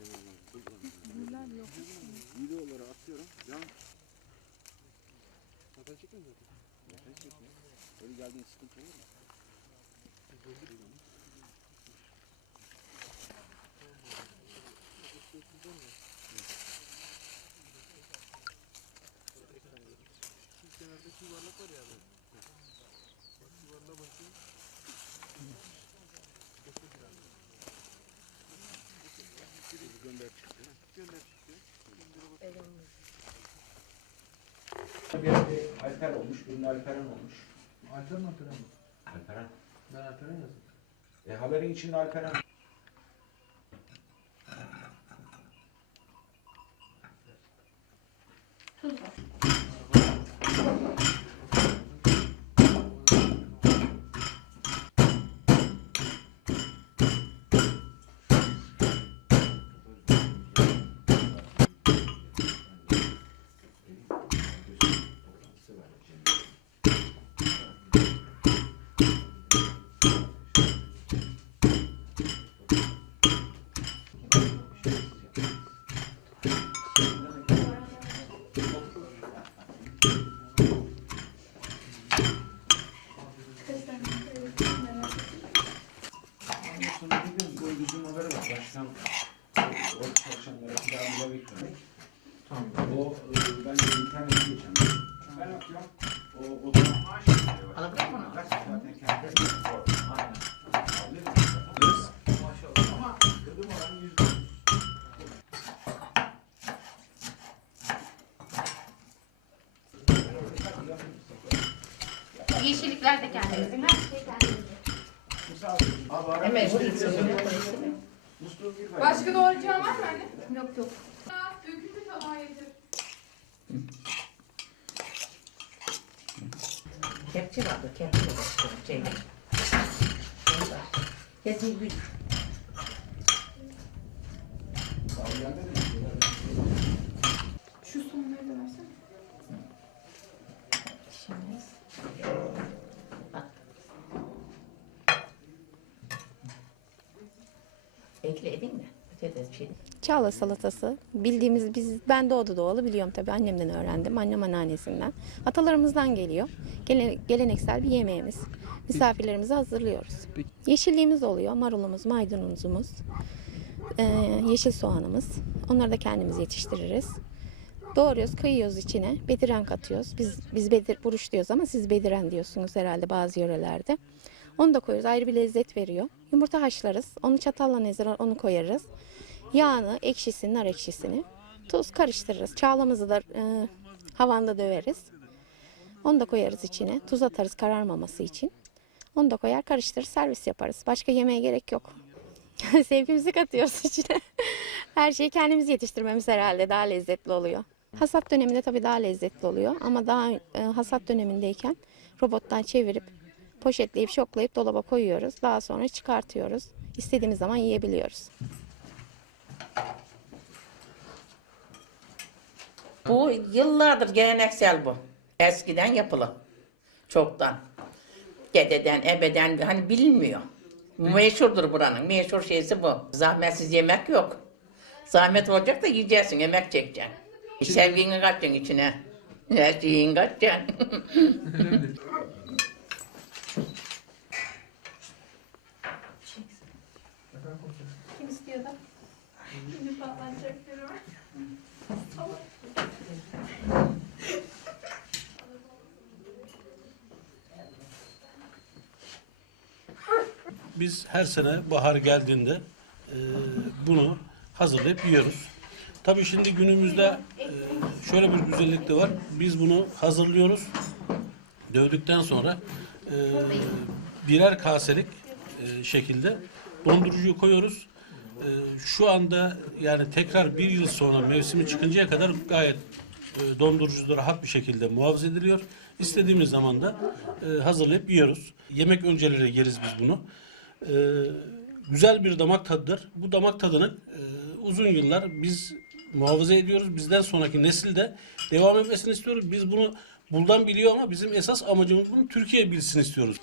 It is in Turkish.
Neler yok. Videoları atıyorum. Can. Zaten çekiyorum zaten. Nefes çekmiyor. Öyle geldiğin sıkıntı olur mu? Kenardaki yuvarlak var ya abi. Yuvarlığa bakıyorum. Birinde Alper olmuş, birinde Alperen olmuş. Alper mi Alperen mi? Alperen. Ben Alperen yazdım. E haberin içinde Alperen. Yeşillikler de kendimizin. Her şey kendimizin. Doğrayacağım var mı anne? Yok yok. Döküldü tabağa yedir. Kepçe vardı. Kepçe başlıyorum. Şeyde. Kesin bir. Şu şey. Çağla salatası bildiğimiz biz ben doğdu doğalı biliyorum tabii annemden öğrendim. Annem anneannesinden. Atalarımızdan geliyor. Gele- geleneksel bir yemeğimiz. Misafirlerimize hazırlıyoruz. Yeşilliğimiz oluyor. Marulumuz, maydanozumuz, eee, yeşil soğanımız. Onları da kendimiz yetiştiririz. Doğruyoruz, kıyıyoruz içine. Bediren katıyoruz. Biz biz bedir buruş diyoruz ama siz bediren diyorsunuz herhalde bazı yörelerde. Onu da koyuyoruz. Ayrı bir lezzet veriyor. Yumurta haşlarız. Onu çatalla ezir onu koyarız. Yağını, ekşisini, nar ekşisini. Tuz karıştırırız. Çağlamızı da e, havanda döveriz. Onu da koyarız içine. Tuz atarız kararmaması için. Onu da koyar karıştırır servis yaparız. Başka yemeğe gerek yok. Sevgimizi katıyoruz içine. Her şeyi kendimiz yetiştirmemiz herhalde daha lezzetli oluyor. Hasat döneminde tabii daha lezzetli oluyor. Ama daha e, hasat dönemindeyken robottan çevirip poşetleyip şoklayıp dolaba koyuyoruz. Daha sonra çıkartıyoruz. İstediğimiz zaman yiyebiliyoruz. Bu yıllardır geleneksel bu. Eskiden yapılı. Çoktan. Dededen, ebeden hani bilinmiyor. Meşhurdur buranın. Meşhur şeysi bu. Zahmetsiz yemek yok. Zahmet olacak da yiyeceksin, yemek çekeceksin. Sevgini katacaksın içine. Her şeyini katacaksın. Kim istiyor da? Şimdi patlanacak. Biz her sene bahar geldiğinde e, bunu hazırlayıp yiyoruz. Tabii şimdi günümüzde e, şöyle bir güzellik de var. Biz bunu hazırlıyoruz. Dövdükten sonra e, birer kaselik e, şekilde dondurucuya koyuyoruz. E, şu anda yani tekrar bir yıl sonra mevsimi çıkıncaya kadar gayet e, dondurucuda rahat bir şekilde muhafaza ediliyor. İstediğimiz zaman da e, hazırlayıp yiyoruz. Yemek önceleri yeriz biz bunu. E, güzel bir damak tadıdır. Bu damak tadını e, uzun yıllar biz muhafaza ediyoruz. Bizden sonraki nesil de devam etmesini istiyoruz. Biz bunu buldan biliyor ama bizim esas amacımız bunu Türkiye bilsin istiyoruz.